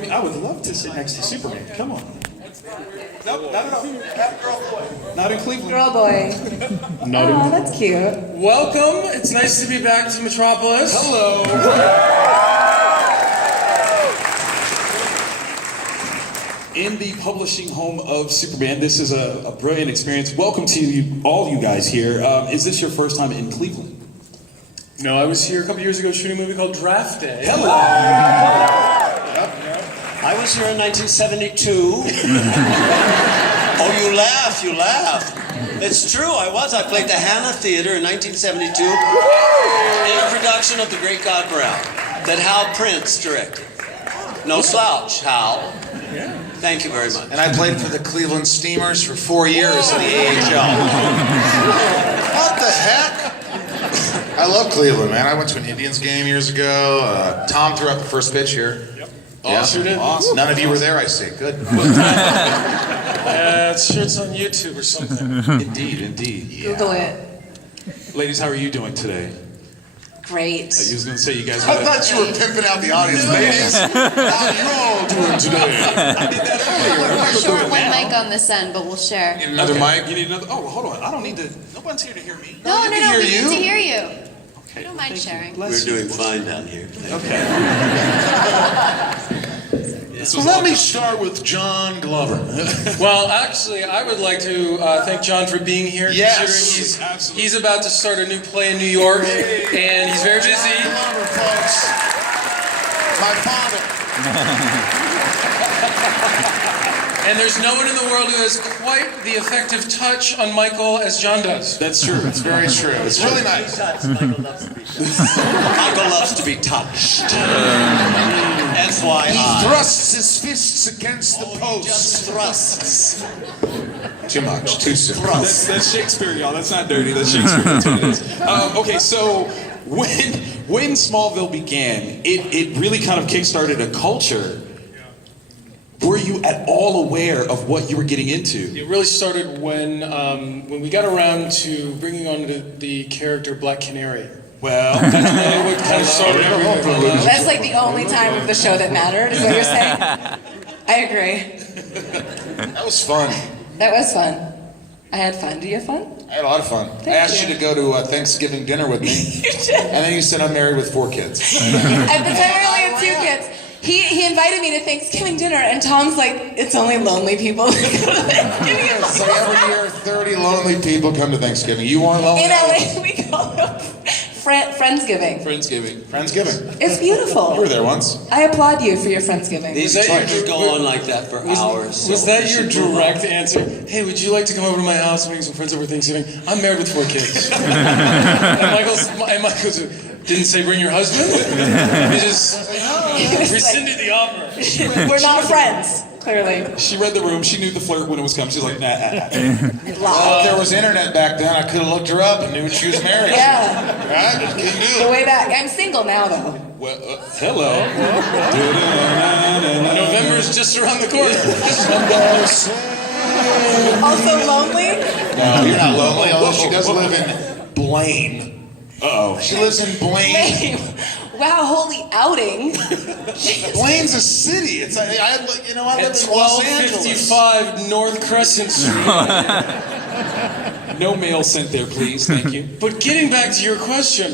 mean, I would love to sit next to Superman. Come on. Nope, not at all. Not girl boy. Not in Cleveland. Girl boy. Oh, that's cute. Welcome. It's nice to be back to Metropolis. Hello. In the publishing home of Superman, this is a brilliant experience. Welcome to you, all you guys here. Is this your first time in Cleveland? No, I was here a couple years ago shooting a movie called Draft Day. Hello. I was here in 1972. Oh, you laugh. It's true, I was. I played the Hannah Theater in 1972 in a production of The Great God Morale that Hal Prince directed. No slouch, Hal. Yeah. Thank you very much. And I played for the Cleveland Steamers for 4 years in the AHL. What the heck? I love Cleveland, man. I went to an Indians game years ago. Tom threw out the first pitch here. Yep. Yeah. Sure did. Awesome. None of you were there, I see. Good. Sure it's on YouTube or something. Indeed. Yeah. Google it. Ladies, how are you doing today? Great. I was going to say you guys I thought you were pimping out the audience. Ladies, how you all doing today? I did that earlier. We're short one mic on this end, but we'll share. Need another mic? You need another? Oh, well, hold on. I don't need to. No one's here to hear me. No, we we hear need you. to hear you. Okay. We don't mind sharing. Bless We're you. doing fine down here. Okay. So let me start with John Glover. Well, actually, I would like to thank John for being here. Yes, Considering absolutely. he's about to start a new play in New York, and he's very busy. Glover, folks. My father. And there's no one in the world who has quite the effective touch on Michael as John does. That's true. It's very true. It's really nice. Michael loves to be touched. FYI. He thrusts his fists against the Just post. thrusts. Too much, too soon. That's Shakespeare, y'all. That's not dirty. That's Shakespeare. That's what it is. Okay, so when Smallville began, it really kind of kickstarted a culture. Were you at all aware of what you were getting into? It really started when we got around to bringing on the character Black Canary. Well, That's really what kind of started everything. That's like the only time of the show that mattered, is what you're saying? I agree. That was fun. That was fun. I had fun. Do you have fun? I had a lot of fun. I asked you to go to Thanksgiving dinner with me. You did. And then you said I'm married with 4 kids. At the time, I only had 2 kids. He invited me to Thanksgiving dinner, and Tom's like, it's only lonely people that go to Thanksgiving. It's like every year, 30 lonely people come to Thanksgiving. You weren't lonely? In LA, we call it Friendsgiving. Friendsgiving. It's beautiful. You were there once. I applaud you for your Friendsgiving. These that your trips go on like that for hours. Was so that we your should move on. direct answer? Hey, would you like to come over to my house and make some friends over Thanksgiving? I'm married with 4 kids. and Michael's didn't say bring your husband. He just rescinded the offer. We're not friends, clearly. she read the room. She knew the flirt when it was coming. She's like, nah. Well, if there was internet back then, I could have looked her up and knew she was married. Yeah, Right? Just couldn't do the it. way back. I'm single now, though. Well, hello. November's just around the corner. Also lonely? No, you're not lonely, although she does live in Blaine. Uh-oh. She lives in Blaine. Hey, wow, holy outing. Blaine's a city. It's like, I live in Los Angeles. 1255 North Crescent Street. No mail sent there, please. Thank you. But getting back to your question,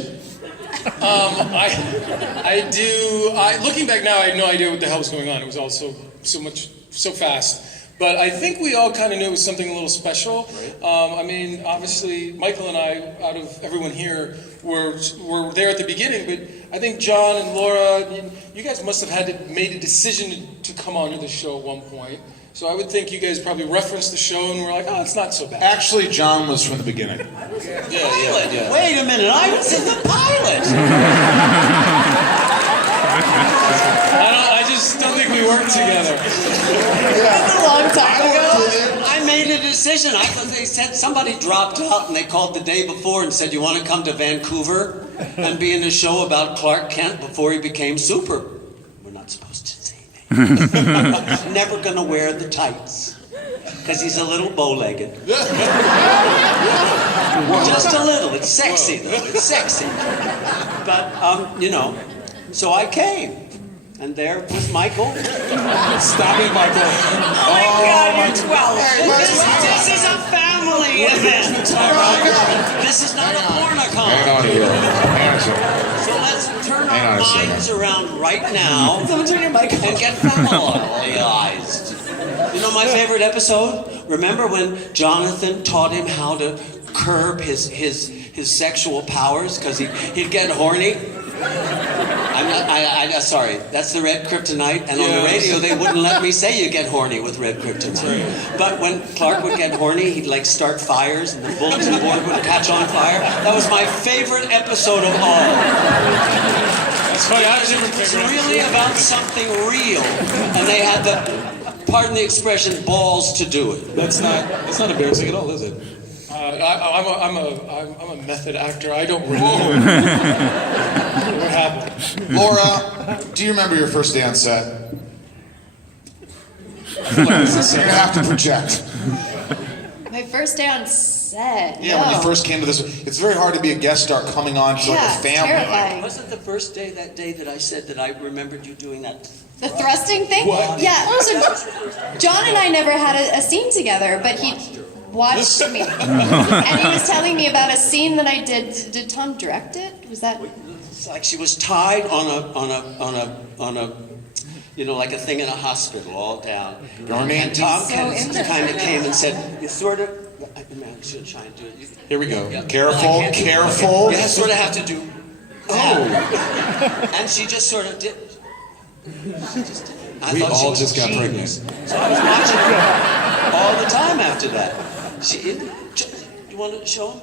looking back now, I had no idea what the hell was going on. It was all so fast. But I think we all kind of knew it was something a little special. I mean, obviously, Michael and I, out of everyone here, were there at the beginning. But I think John and Laura, you guys must have made a decision to come onto the show at one point. So I would think you guys probably referenced the show and were like, oh, it's not so bad. Actually, John was from the beginning. Pilot. Wait a minute, I was in the pilot. I just don't think we worked together. That's a long time ago. I made a decision. I thought they said somebody dropped out and they called the day before and said, you want to come to Vancouver and be in a show about Clark Kent before he became super? We're not supposed to say that. Never going to wear the tights because he's a little bow-legged. Just a little. It's sexy, though. It's sexy. But, so I came. And there was Michael. Stop it, Michael. Oh my God, you're 12. This is a family event. All right? This is not a pornocon. Hang on here. Hang on a second. So let's turn Hang our on a second. minds around right now Someone turn your mic and off. get familiarized. You know my favorite episode? Remember when Jonathan taught him how to curb his sexual powers because he'd get horny? Sorry, that's the red kryptonite, and on the radio they wouldn't let me say you get horny with red kryptonite. But when Clark would get horny, he'd like start fires and the bulletin board would catch on fire. That was my favorite episode of all. That's funny. I have a different It's favorite. really about something real, and they had the, pardon the expression, balls to do it. That's not embarrassing at all, is it? I'm a method actor. I don't really know what happened. Laura, do you remember your first day on set? You're gonna have to project. My first day on set. Yeah, when you first came to this, it's very hard to be a guest star coming on to like a it's family. terrifying. Wasn't the first day that I said that I remembered you doing that? The thrusting thing? What? Yeah. So John and I never had a scene together, but he watched me. And he was telling me about a scene that I did. Did Tom direct it? Was that? It's like she was tied on a you know, like a thing in a hospital, all down. And Tom kind of came and said, you sort of, I should try and do it. Here we go. Yeah. Careful, I can't do it. careful. You sort of have to do. Oh. And she just sort of did. We all just got pregnant. So I was watching her all the time after that. You want to show him?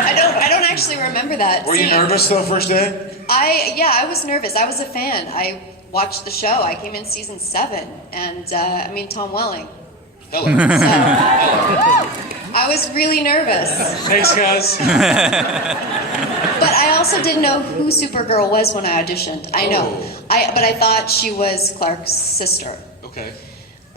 I don't actually remember that. Were you scene. nervous though, first day? I was nervous. I was a fan. I watched the show. I came in season 7, and Tom Welling. Hello. So, I was really nervous. Thanks, guys. But I also didn't know who Supergirl was when I auditioned. I know. But I thought she was Clark's sister. Okay.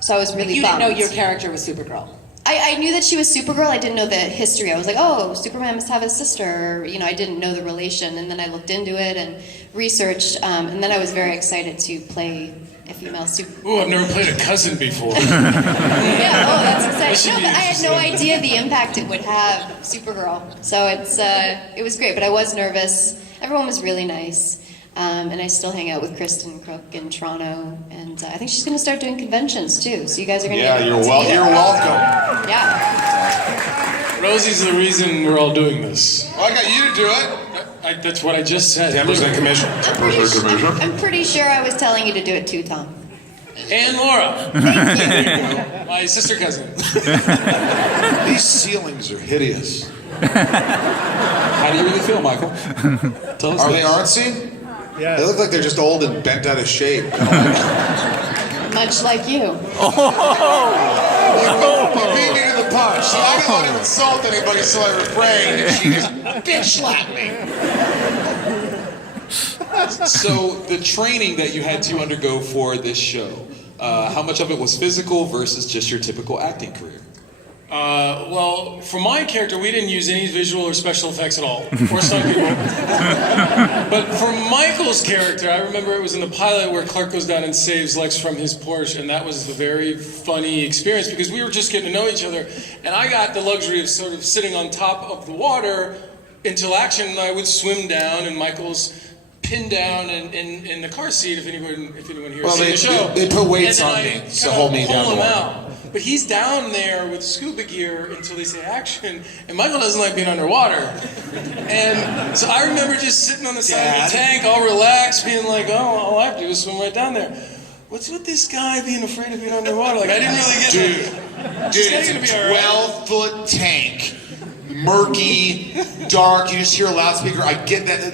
So I was really You bummed. didn't know your character was Supergirl. I knew that she was Supergirl. I didn't know the history. I was like, oh, Superman must have a sister. You know, I didn't know the relation. And then I looked into it and researched. And then I was very excited to play a female super. Ooh, I've never played a cousin before. Yeah, oh, that's That should exciting. No, be but I had no interesting. idea the impact it would have, Supergirl. So it was great, but I was nervous. Everyone was really nice. And I still hang out with Kristen Crook in Toronto, and I think she's going to start doing conventions too. So you guys are going to Yeah, you're welcome. Yeah. Rosie's the reason we're all doing this. Well, I got you to do it. That's what I just said. 10% commission. I'm pretty sure I was telling you to do it too, Tom. And Laura, my sister cousin. These ceilings are hideous. How do you really feel, Michael? Tell us. Are this. they artsy? Yeah. They look like they're just old and bent out of shape. Kind of like, Much like you. you beat me to the punch. See, I didn't want to insult anybody, so I refrained, and she just bitch slapped me. So the training that you had to undergo for this show, how much of it was physical versus just your typical acting career? Well, for my character, we didn't use any visual or special effects at all. Or some people. But for Michael's character, I remember it was in the pilot where Clark goes down and saves Lex from his Porsche, and that was a very funny experience because we were just getting to know each other, and I got the luxury of sort of sitting on top of the water until action, and I would swim down, and Michael's pinned down in the car seat, if anyone here has seen the show. They put weights And then on I me to kinda hold me down pull the him water. out. But he's down there with scuba gear until they say action, and Michael doesn't like being underwater. And so I remember just sitting on the side of the tank, all relaxed, being like, oh, all I have to do is swim right down there. What's with this guy being afraid of being underwater? Like, I didn't really get Dude, it's a 12-foot tank. Murky, dark. You just hear a loudspeaker. I get that.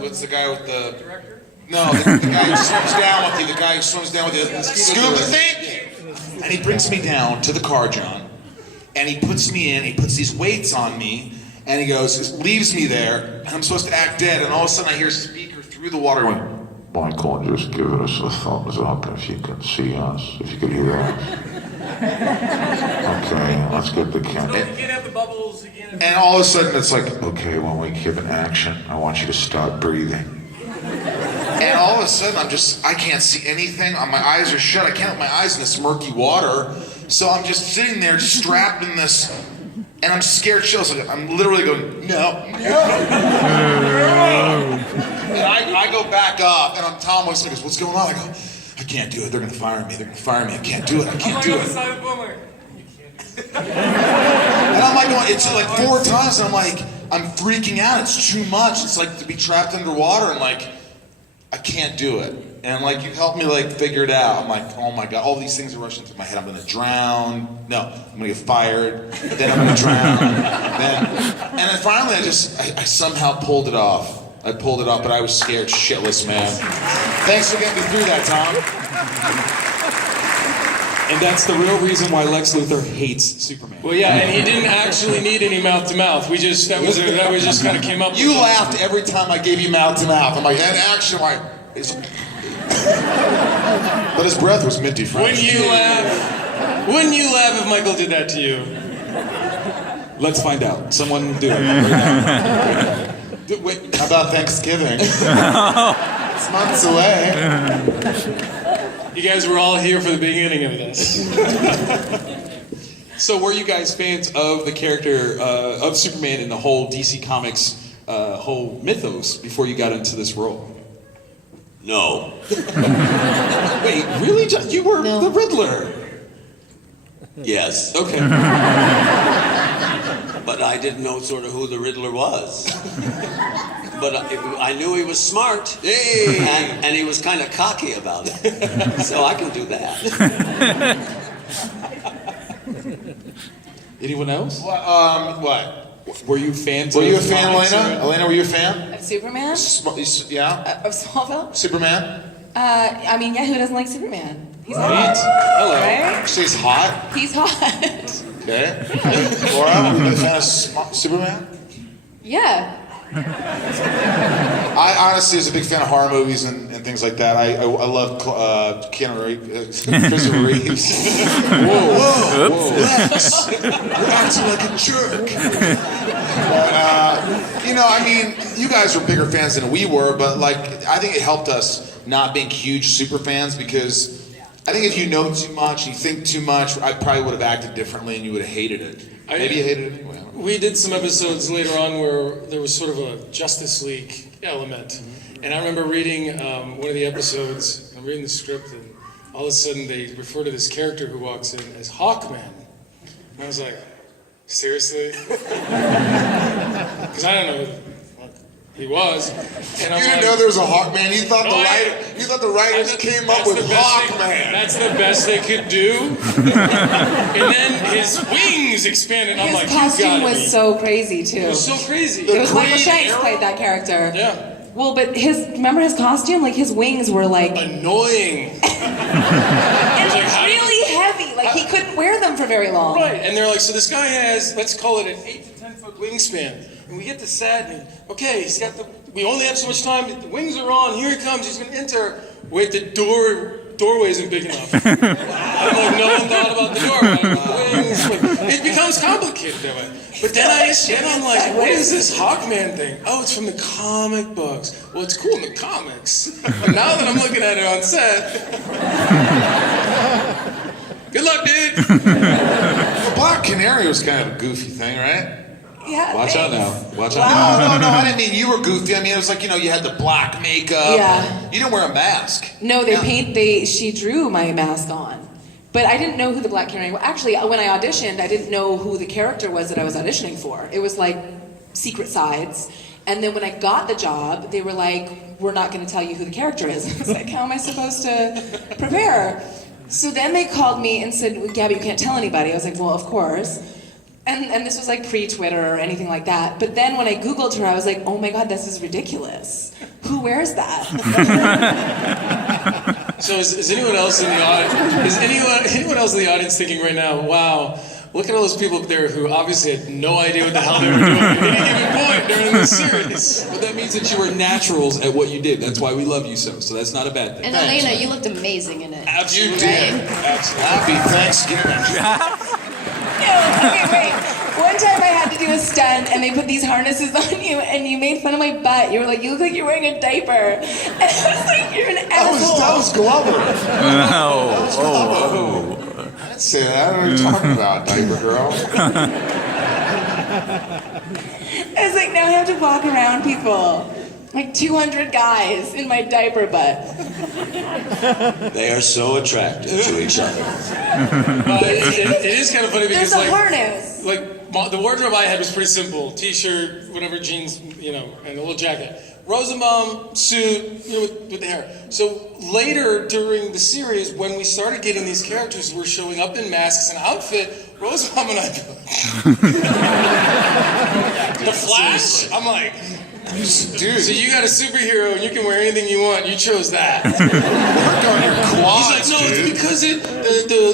What's the guy with the director? No, the guy who swims down with you. The guy who swims down with you. The scuba. Thank you. And he brings me down to the car, John. And he puts me in. He puts these weights on me, and he goes, leaves me there. And I'm supposed to act dead. And all of a sudden, I hear a speaker through the water going, Michael, just give us a thumbs up if you can see us, if you can hear us. Okay, let's get the camera. You can't have the bubbles again. and all of a sudden, it's like, Okay, when we give an action, I want you to start breathing. of a sudden I can't see anything. My eyes are shut. I can't put my eyes in this murky water. So I'm just sitting there, just strapped in this, and I'm scared shitless. So I'm literally going, no. And I go back up, and Tom looks at me, goes, what's going on? I go, I can't do it. They're gonna fire me. I can't do it. I can't do it. And I'm like going, it's like 4 times, and I'm freaking out. It's too much. It's like to be trapped underwater, and like, I can't do it. And like, you helped me like figure it out. I'm like, oh my God, all these things are rushing through my head. I'm gonna drown. No, I'm gonna get fired. Then I'm gonna drown. And then finally I somehow pulled it off. I pulled it off, but I was scared shitless, man. Thanks for getting me through that, Tom. And that's the real reason why Lex Luthor hates Superman. Well, yeah, and he didn't actually need any mouth to mouth. That was just kind of came up. You laughed every time I gave you mouth to mouth. I'm like, and action, like, but his breath was minty fresh. Wouldn't you laugh if Michael did that to you? Let's find out. Someone do it right now. Wait, how about Thanksgiving? It's months away. You guys were all here for the beginning of this. So were you guys fans of the character of Superman and the whole DC Comics whole mythos before you got into this role? No. Wait, really? You were the Riddler? Yes. Okay. But I didn't know sort of who the Riddler was. But I knew he was smart. Hey. And he was kind of cocky about it. So I can do that. Anyone else? What? Were you fans Were of you a fan, comics, Alaina? or- Alaina, were you a fan? Of Superman? Yeah? Of Smallville? Superman? I mean, yeah, who doesn't like Superman? He's Right. hot. Hello. Right? She's hot. He's hot. Okay. Laura, are you a fan of Superman? Yeah. I honestly was a big fan of horror movies and things like that. I love Keanu Reeves. Christopher Reeves. Whoa, Lex, you're acting like a jerk. But, I mean, you guys were bigger fans than we were, but like, I think it helped us not being huge super fans because I think if you know too much, you think too much, I probably would have acted differently and you would have hated it. Maybe you hated it anyway. We did some episodes later on where there was sort of a Justice League element. And I remember reading one of the episodes, I'm reading the script, and all of a sudden they refer to this character who walks in as Hawkman. And I was like, seriously? Because I don't know what he was. And I'm You didn't know there was a Hawkman. You thought the writers came up with Hawkman. That's the best they could do. And then his wings expanded. I'm His like, costume was so crazy, too. It was so crazy. It was Michael Green Shanks Arrow? played that character. Yeah. Well, but remember his costume? Like, his wings were like... Annoying. and like, how do you- really heavy. Like, he couldn't wear them for very long. Right, and they're like, so this guy has, let's call it an 8 to 10 foot wingspan. And we get to set, and okay, we only have so much time, the wings are on, here he comes, he's gonna enter. Wait, the doorway isn't big enough. I'm like, no one thought about the doorway. Wings, it becomes complicated that way. But then I'm like, what is this Hawkman thing? Oh, it's from the comic books. Well, it's cool in the comics. But now that I'm looking at it on set, good luck, dude. The Black Canary was kind of a goofy thing, right? Yeah, Watch out now. Watch out Wow. now. No, I didn't mean you were goofy. I mean, it was like, you had the black makeup. Yeah. You didn't wear a mask. No, she drew my mask on. But I didn't know who the Black Canary was. Actually, when I auditioned, I didn't know who the character was that I was auditioning for. It was like Secret Sides. And then when I got the job, they were like, we're not going to tell you who the character is. I was like, how am I supposed to prepare? So then they called me and said, well, Gabby, you can't tell anybody. I was like, well, of course. And this was like pre-Twitter or anything like that. But then when I Googled her, I was like, oh my God, this is ridiculous. Who wears that? So is anyone else in the audience? Is anyone else in the audience thinking right now, wow, look at all those people up there who obviously had no idea what the hell they were doing at any given point during this series? But that means that you were naturals at what you did. That's why we love you so. So that's not a bad thing. And Alaina, you looked amazing in it. You did. Absolutely. Happy Thanksgiving. No, okay, wait. One time I had to do a stunt and they put these harnesses on you and you made fun of my butt. You were like, you look like you're wearing a diaper. And I was like, you're an asshole. That was Glover. Oh. I didn't say that. What are you talking about, diaper girl? I was like, now I have to walk around people. Like 200 guys in my diaper butt. They are so attractive to each other. It is kind of funny because There's a harness. the wardrobe I had was pretty simple: t-shirt, whatever, jeans, and a little jacket. Rosenbaum suit, with the hair. So later during the series, when we started getting these characters who were showing up in masks and outfit, Rosenbaum and I go, The Flash? Seriously. I'm like, Dude. so you got a superhero and you can wear anything you want. You chose that. Work on your quads, He's like, no, dude.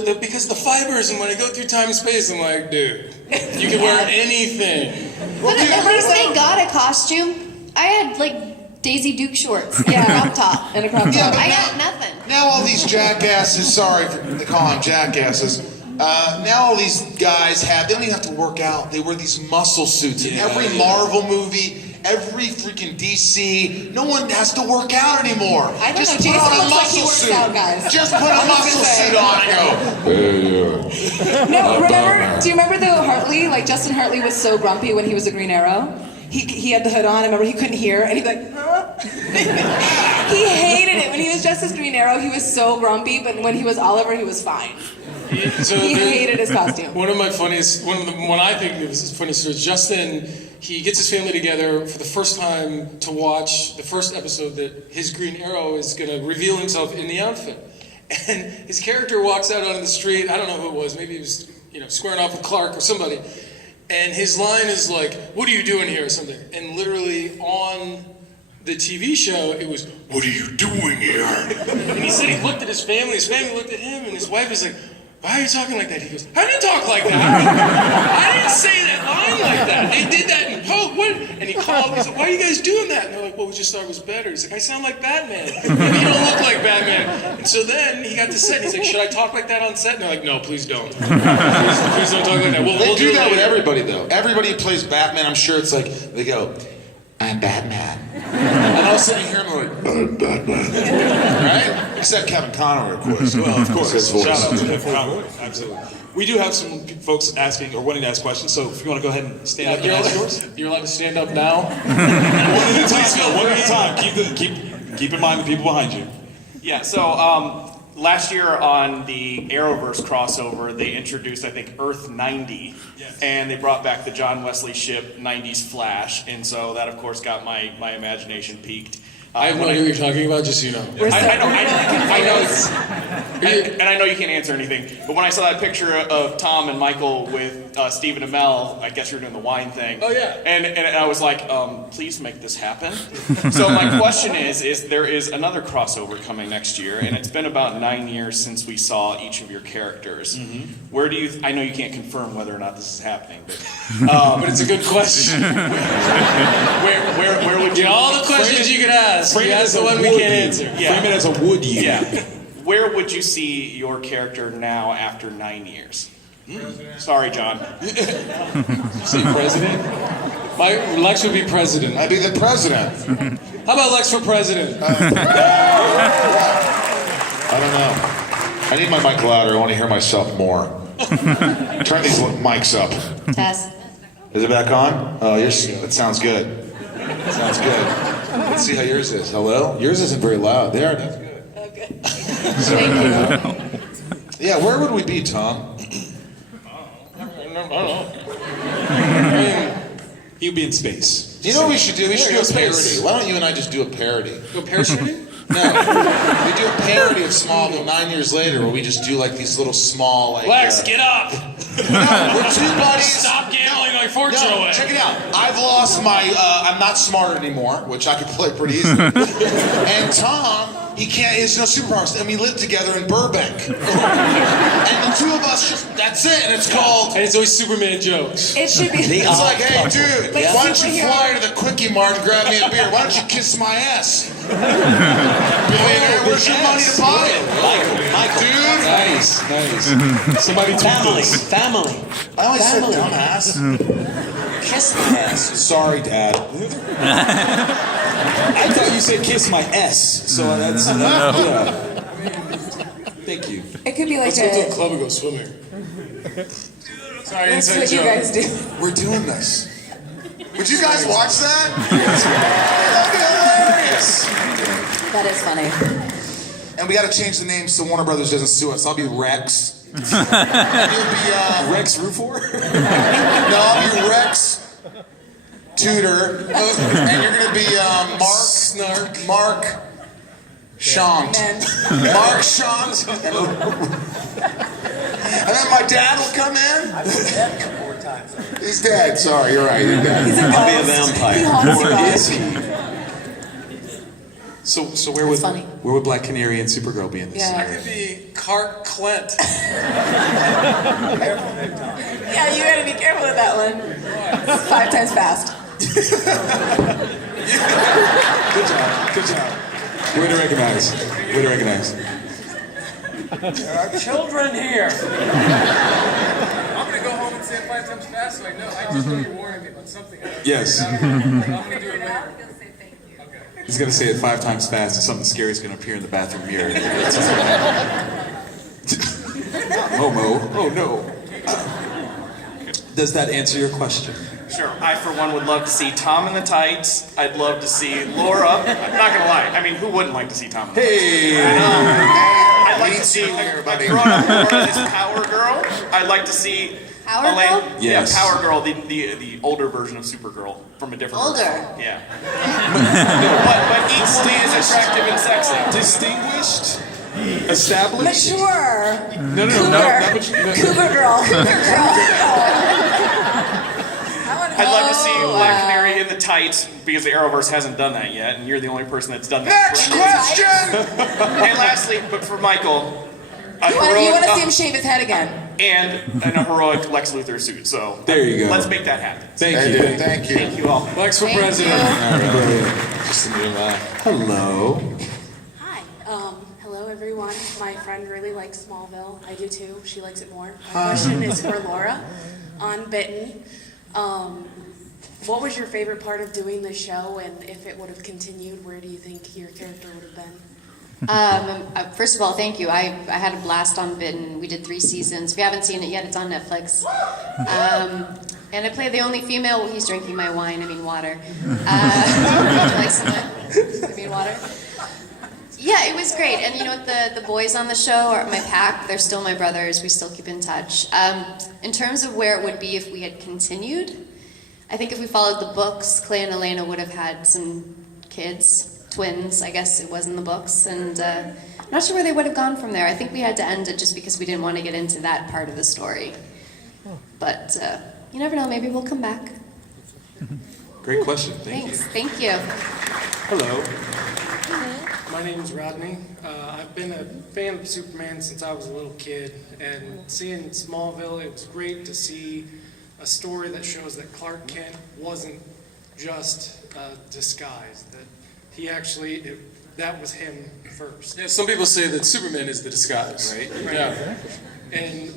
it's because the fibers, and when I go through time and space, I'm like, dude, you can wear anything. But at least they got a costume. I had like Daisy Duke shorts, and a crop top. And a crop top. Yeah, but I now- got nothing. Now all these jackasses, sorry for they call them jackasses. Now all these guys they don't even have to work out. They wear these muscle suits in every Marvel movie, every freaking DC. No one has to work out anymore. I don't Just know. put Jason on a looks like muscle he works suit. out, guys. Just put a muscle suit on and go. No, do you remember though Hartley? Like Justin Hartley was so grumpy when he was a Green Arrow. He had the hood on. I remember he couldn't hear, and he'd be like, huh? He hated it when he was dressed as Green Arrow. He was so grumpy, but when he was Oliver, he was fine. He hated his costume. One of I think it was funny stories. Justin, he gets his family together for the first time to watch the first episode that his Green Arrow is going to reveal himself in the outfit, and his character walks out onto the street. I don't know who it was. Maybe he was, squaring off with Clark or somebody. And his line is like, "What are you doing here?" or something. And literally on the TV show, it was, "What are you doing here?" And he said he looked at his family looked at him, and his wife was like, "Why are you talking like that?" He goes, "I didn't talk like that. I didn't say that line like that. They did that in Pope." And he called, he's like, "Why are you guys doing that?" And they're like, "Well, we just thought it was better." He's like, "I sound like Batman. Maybe you don't look like Batman." And so then he got to set, and he's like, "Should I talk like that on set?" And they're like, "No, please don't. Please don't talk like that. They We'll do it that with later." everybody though. Everybody who plays Batman, I'm sure it's like they go, "I'm Batman," and all of a sudden you hear him like, "I'm Batman," right? Except Kevin Conroy, of course. Well, of course. His voice. Shout out to Kevin Conroy. Absolutely. We do have some folks asking or wanting to ask questions, so if you want to go ahead and stand up and ask yours. You're allowed to stand up now. One at a time. One at a time. Keep in mind the people behind you. Yeah, so last year on the Arrowverse crossover, they introduced, I think, Earth 90. Yes. And they brought back the John Wesley ship 90s Flash. And so that, of course, got my imagination piqued. I have no idea what you're talking about, just so you know. I know you can't answer anything, but when I saw that picture of Tom and Michael with Stephen and Mel, I guess you were doing the wine thing. Oh, yeah. And I was like, please make this happen. So my question is there is another crossover coming next year, and it's been about 9 years since we saw each of your characters. Mm-hmm. Where do you? I know you can't confirm whether or not this is happening, but But it's a good question. where would you? All the questions you could ask. Frame it That's as the a one we would can't you. answer. Yeah. Frame it as a would you. Yeah. Where would you see your character now after 9 years? Sorry, John. Say president? Lex would be president. I'd be the president. How about Lex for president? I don't know. I need my mic louder. I want to hear myself more. Turn these mics up. Test. Is it back on? Oh, that sounds good. Sounds good. Let's see how yours is. Hello? Yours isn't very loud. There, that's good. Okay. Thank you. Yeah, where would we be, Tom? I don't know. He'd be in space. You know what we should do? We should do a space. parody. Why don't you and I just do a parody? Go parachuting? No. We do a parody of Smallville 9 years later where we just do like these little small like... Lex, get up! No, we're two buddies. Stop gambling my fortune No, away. check it out. I've lost my, I'm not smart anymore, which I could play pretty easily. And Tom, he has no superpowers. And we live together in Burbank. And the two of us that's it. And it's called... And it's always Superman jokes. It should be. It's like, hey, dude, Like why don't you superhero. fly to the Quickie Mart and grab me a beer? Why don't you kiss my ass? Billionaire, where's your money to buy it? Michael. Dude. Nice. Somebody tweet Family. this. Family. I always said Family. dumbass. Kiss my ass. Sorry, Dad. I thought you said kiss my S, so that's yeah. Thank you. It could be like Let's go to the a. club and go swimming. Sorry, That's inside what you joke. guys do. We're doing this. Would you guys watch that? That'd be hilarious. That is funny. And we got to change the name so Warner Brothers doesn't sue us. I'll be Rex. And you'll be Rex Rufor? No, I'll be Rex Tudor, and you're gonna be Mark Shant. Mark Shant. And then my dad will come in. He's dead. Sorry, you're right. You're dead. I'll be a vampire. He haunts you Or guys. is he? So where would funny. where would Black Canary and Supergirl be in this Yeah. scenario? Could be Clark Clint. Yeah, you gotta be careful with that one. 5 times fast. Good job. Way to recognize. Way to recognize. There are children here. I'm gonna go home and say it 5 times fast, so I know. I just know you're warning me about something. Yes. I'm gonna do it later. He's gonna say it 5 times fast, and something scary is gonna appear in the bathroom mirror. Momo. Oh no. Does that answer your question? Sure. I, for one, would love to see Tom in the tights. I'd love to see Laura. I'm not gonna lie. I mean, who wouldn't like to see Tom in the tights? Hey. I'd like to see. here, buddy. I've grown up Laura as Power Girl. I'd like to see. Power Alaina- Girl? Yes. Yeah, Power Girl, the older version of Supergirl from a different. Older? version. Yeah. but equally as attractive and sexy. Distinguished. Established. Mature. No, Cougar. not mature. No. Cougar girl. Cougar girl. I'd love to see Black Canary in the tights because the Arrowverse hasn't done that yet, and you're the only person that's done that. Next question. And lastly, but for Michael, a You heroic, want to see him shave his head again? and a heroic Lex Luthor suit. So There you go. Let's make that happen. Thank Hey, you. dude, thank you. Thank you all. Lex for Thank president. Just a little laugh. Hello. Hi. Hello, everyone. My friend really likes Smallville. I do too. She likes it more. My question is for Laura on Bitten. What was your favorite part of doing the show, and if it would have continued, where do you think your character would have been? First of all, thank you. I had a blast on Bitten. We did 3 seasons. If you haven't seen it yet, it's on Netflix. And I play the only female. Well, he's drinking my wine. I mean water. Would you like some wine? I mean water. Yeah, it was great. And you know what? The boys on the show are my pack. They're still my brothers. We still keep in touch. In terms of where it would be if we had continued, I think if we followed the books, Clay and Alaina would have had some kids. Twins, I guess it was in the books, and I'm not sure where they would have gone from there. I think we had to end it just because we didn't want to get into that part of the story. But you never know, maybe we'll come back. Great question. Thank Thanks. you. Thank you. Hello. My name is Rodney. I've been a fan of Superman since I was a little kid, and seeing Smallville, it was great to see a story that shows that Clark Kent wasn't just disguised, that he actually, that was him first. Yeah, some people say that Superman is the disguise. Right. Yeah. And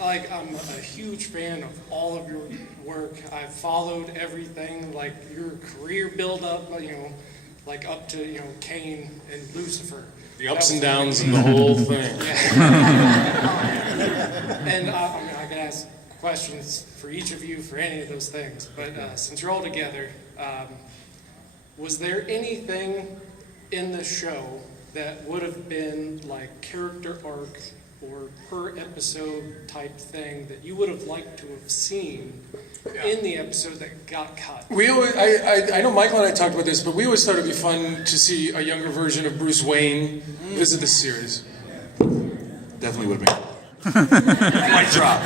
I'm a huge fan of all of your work. I've followed everything, like your career build up, like up to, Kane and Lucifer. The ups and downs and the whole thing. And I can ask questions for each of you for any of those things, but since you're all together, was there anything in the show that would have been like character arc or per episode type thing that you would have liked to have seen in the episode that got cut? We always, I know Michael and I talked about this, but we always thought it'd be fun to see a younger version of Bruce Wayne visit the series. Definitely would have been. Mic drop.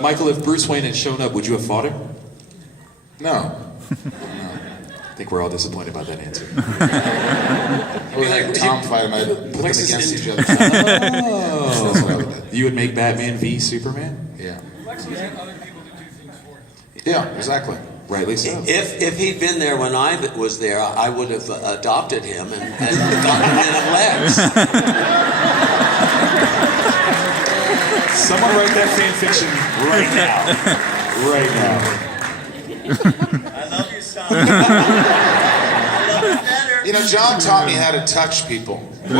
Michael, if Bruce Wayne had shown up, would you have fought him? No. I think we're all disappointed about that answer. I would have Tom fight him. I'd put them Lex is against in- each other. That's what I would do. You would make Batman v Superman? Yeah. Lex was getting other people to do things for him. Yeah, exactly. Rightly so. If he'd been there when I was there, I would have adopted him and gotten rid of Lex. Someone write that fan fiction right now. Right now. I love you, son. I love you better. You know, John taught me how to touch people. Hang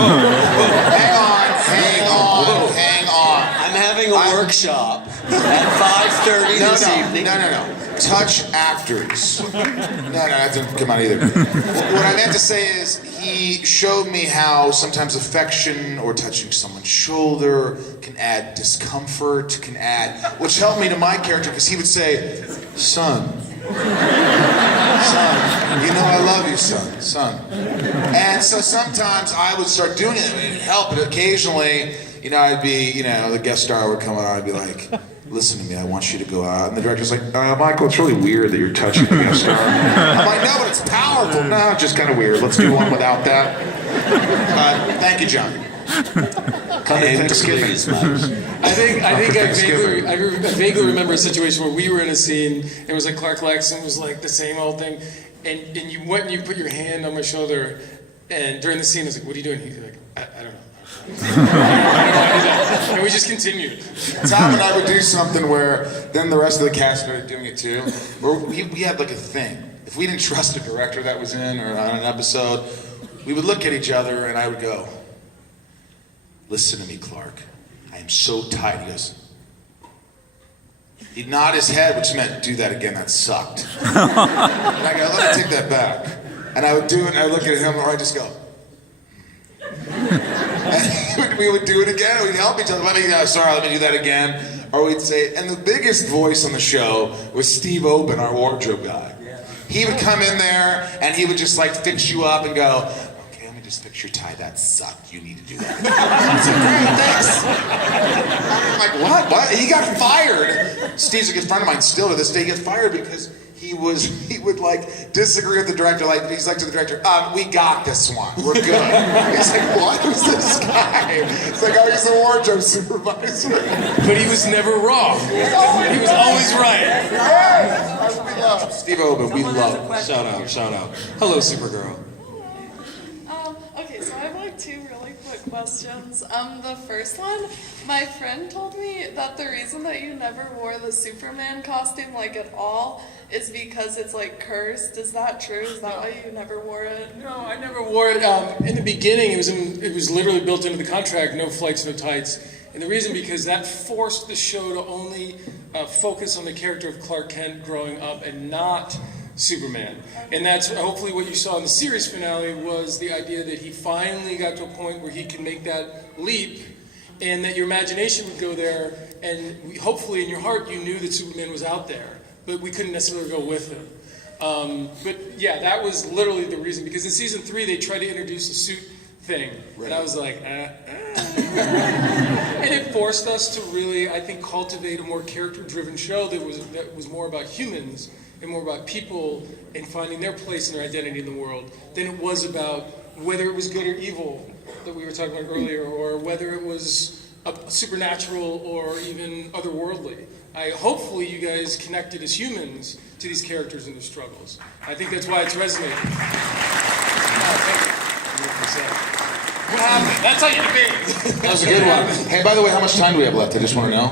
on. I'm having a workshop at 5:30 this evening. No. Touch actors. No, that didn't come out either. What I meant to say is he showed me how sometimes affection or touching someone's shoulder can add discomfort, which helped me to my character because he would say, son, you know I love you, son. And so sometimes I would start doing it and it'd help, but occasionally, I'd be, the guest star would come on, I'd be like, listen to me, I want you to go out. And the director's like, Michael, it's really weird that you're touching the guest star. I'm like, no, but it's powerful. No, just kind of weird. Let's do one without that. Thank you, John. Come to Thanksgiving. I vaguely remember a situation where we were in a scene, and it was like Clark Lexon was like the same old thing, and you went and you put your hand on my shoulder, and during the scene I was like, what are you doing? He's like, I don't know. And we just continued. Tom and I would do something where then the rest of the cast started doing it too. Where we had like a thing. If we didn't trust a director that was in or on an episode, we would look at each other and I would go, listen to me, Clark. I am so tight. He goes, he'd nod his head, which meant, do that again, that sucked. And I go, let me take that back. And I would do it and I would look at him or I'd just go, and we would do it again. We'd help each other. Let me do that again. Or we'd say, and the biggest voice on the show was Steve Oben, our wardrobe guy. He would come in there and he would just like fix you up and go, okay, let me just fix your tie. That sucked. You need to do that. I said, great, thanks. I'm like, what? He got fired. Steve's a good friend of mine still to this day. He got fired because he would like disagree with the director. Like he's like to the director, we got this one. We're good. He's like, what? Who's this guy? It's like, oh, he's the wardrobe supervisor. But he was never wrong. He was always right. We love Steve Oben. We love. Shout out. Hello, Supergirl. Okay, so I have like two really quick questions. The first one, my friend told me that the reason that you never wore the Superman costume like at all is because it's like cursed. Is that true? Is that why you never wore it? No, I never wore it. In the beginning, it was literally built into the contract, no flights, no tights. And the reason, because that forced the show to only focus on the character of Clark Kent growing up and not Superman. And that's hopefully what you saw in the series finale was the idea that he finally got to a point where he can make that leap and that your imagination would go there and hopefully in your heart you knew that Superman was out there, but we couldn't necessarily go with him. But yeah, that was literally the reason, because in season 3 they tried to introduce a suit thing, and I was like, And it forced us to really, I think, cultivate a more character-driven show that was more about humans and more about people and finding their place and their identity in the world than it was about whether it was good or evil that we were talking about earlier, or whether it was supernatural or even otherworldly. Hopefully you guys connected as humans to these characters and their struggles. I think that's why it's resonating. Thank you. What happened? That's how you debate. That was a good one. Hey, by the way, how much time do we have left? I just want to know.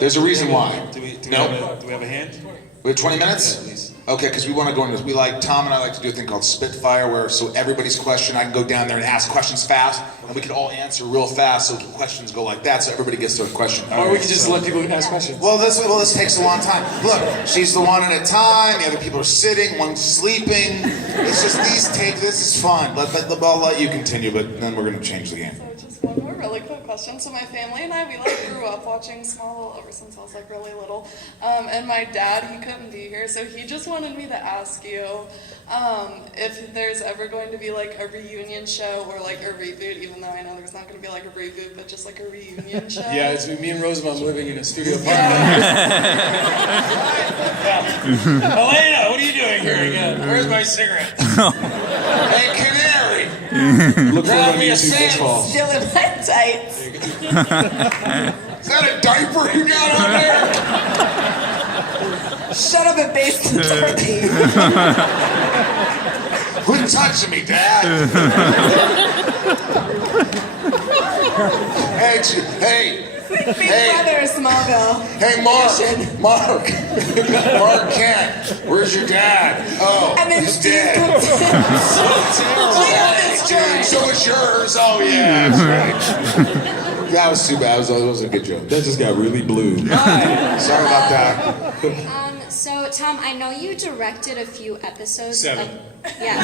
There's a reason why. Do we have a hand? We have 20 minutes? Yeah, please. Okay, because we want to go into this. Tom and I like to do a thing called Spitfire, where so everybody's question, I can go down there and ask questions fast, and we can all answer real fast, so the questions go like that, so everybody gets to a question. Or we can just let people ask questions. Well, this takes a long time. Look, she's the one at a time, the other people are sitting, one's sleeping. It's just this is fun. I'll let you continue, but then we're going to change the game. So just one more really quick question. So my family and I, we grew up watching Smallville ever since I was really little. And my dad, he couldn't be here, so he just wanted me to ask you if there's ever going to be a reunion show or a reboot, even though I know there's not going to be a reboot, but just a reunion show. Yeah, it's me and Rosenbaum living in a studio apartment. Alaina, what are you doing here again? Where's my cigarette? Hey, Canary! Look Grab for me a YouTube this sandwich. fall. Still in my tights. Is that a diaper you got on there? Shut up and baste the turkey. Quit touching me, Dad. Hey, Hey, Brother Smallville. hey, Mark Kent, where's your dad? Oh, And then he's Steve dead. comes in. Dude, so is yours. Oh yeah, that's right. That was too bad. That was a good joke. That just got really blue. Sorry about that. So, Tom, I know you directed a few episodes. 7. Yes.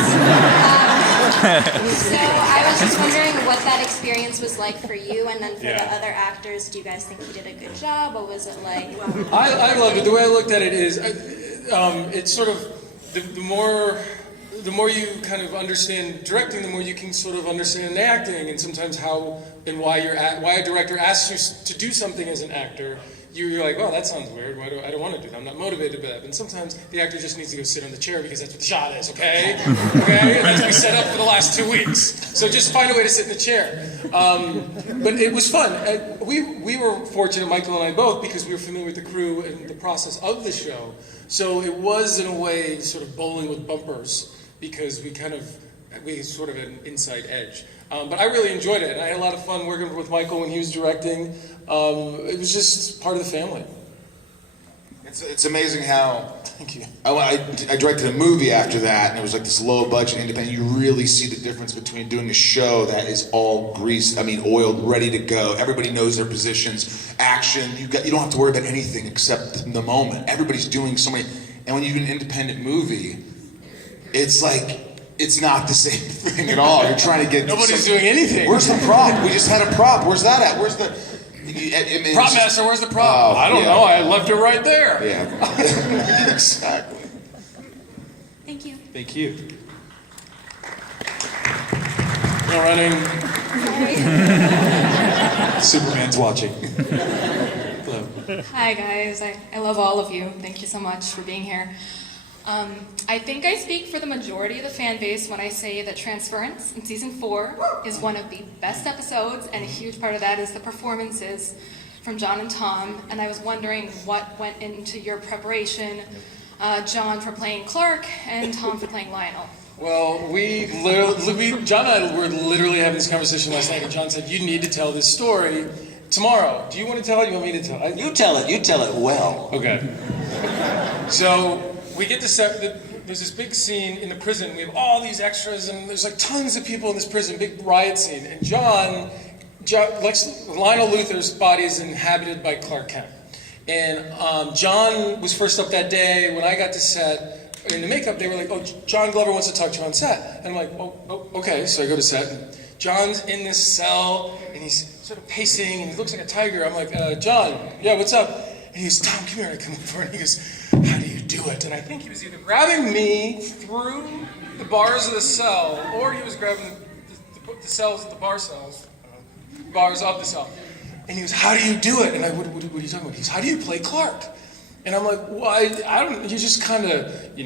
So I was just wondering what that experience was like for you, and then for the other actors. Do you guys think you did a good job? What was it like? I loved it. The way I looked at it is, it's sort of the more you kind of understand directing, the more you can sort of understand acting, and sometimes how and why a director asks you to do something as an actor. You're like, well, that sounds weird. I don't want to do that. I'm not motivated by that. And sometimes the actor just needs to go sit on the chair because that's what the shot is, okay? Okay? That's what we set up for the last 2 weeks. So just find a way to sit in the chair. But it was fun. We were fortunate, Michael and I both, because we were familiar with the crew and the process of the show. So it was, in a way, sort of bowling with bumpers because we sort of had an inside edge. But I really enjoyed it, and I had a lot of fun working with Michael when he was directing. It was just part of the family. It's amazing how. Thank you. I directed a movie after that, and it was like this low budget independent. You really see the difference between doing a show that is all oiled, ready to go. Everybody knows their positions, action. You don't have to worry about anything except the moment. Everybody's doing so many. And when you do an independent movie, it's like. It's not the same thing at all. You're trying to get. Nobody's doing anything. Where's the prop? We just had a prop. Where's that at? Where's the. Prop master, where's the prop? I don't know. I left it right there. Yeah. Exactly. Thank you. Thank you. No running. Superman's watching. Hello. Hi guys, I love all of you. Thank you so much for being here. I think I speak for the majority of the fan base when I say that Transference in season 4 is one of the best episodes, and a huge part of that is the performances from John and Tom. And I was wondering what went into your preparation, John for playing Clark and Tom for playing Lionel. Well, John and I were literally having this conversation last night, and John said, you need to tell this story tomorrow. Do you want to tell it? You want me to tell it? You tell it well. Okay. So we get to set. There's this big scene in the prison. We have all these extras, and there's like tons of people in this prison. Big riot scene. And Lionel Luthor's body is inhabited by Clark Kent. And John was first up that day. When I got to set, in the makeup, they were like, "Oh, John Glover wants to talk to you on set." And I'm like, "Oh, okay." So I go to set, and John's in this cell, and he's sort of pacing, and he looks like a tiger. I'm like, "John, yeah, what's up?" And he goes, "Tom, come here." I come over, and he goes, "How do you do it?" And I think he was either grabbing me through the bars of the cell, or he was grabbing the cells, the bars of the cell. And he goes, "How do you do it?" And what are you talking about? He goes, "How do you play Clark?" And I'm like, "Well, I don't. You just kind of,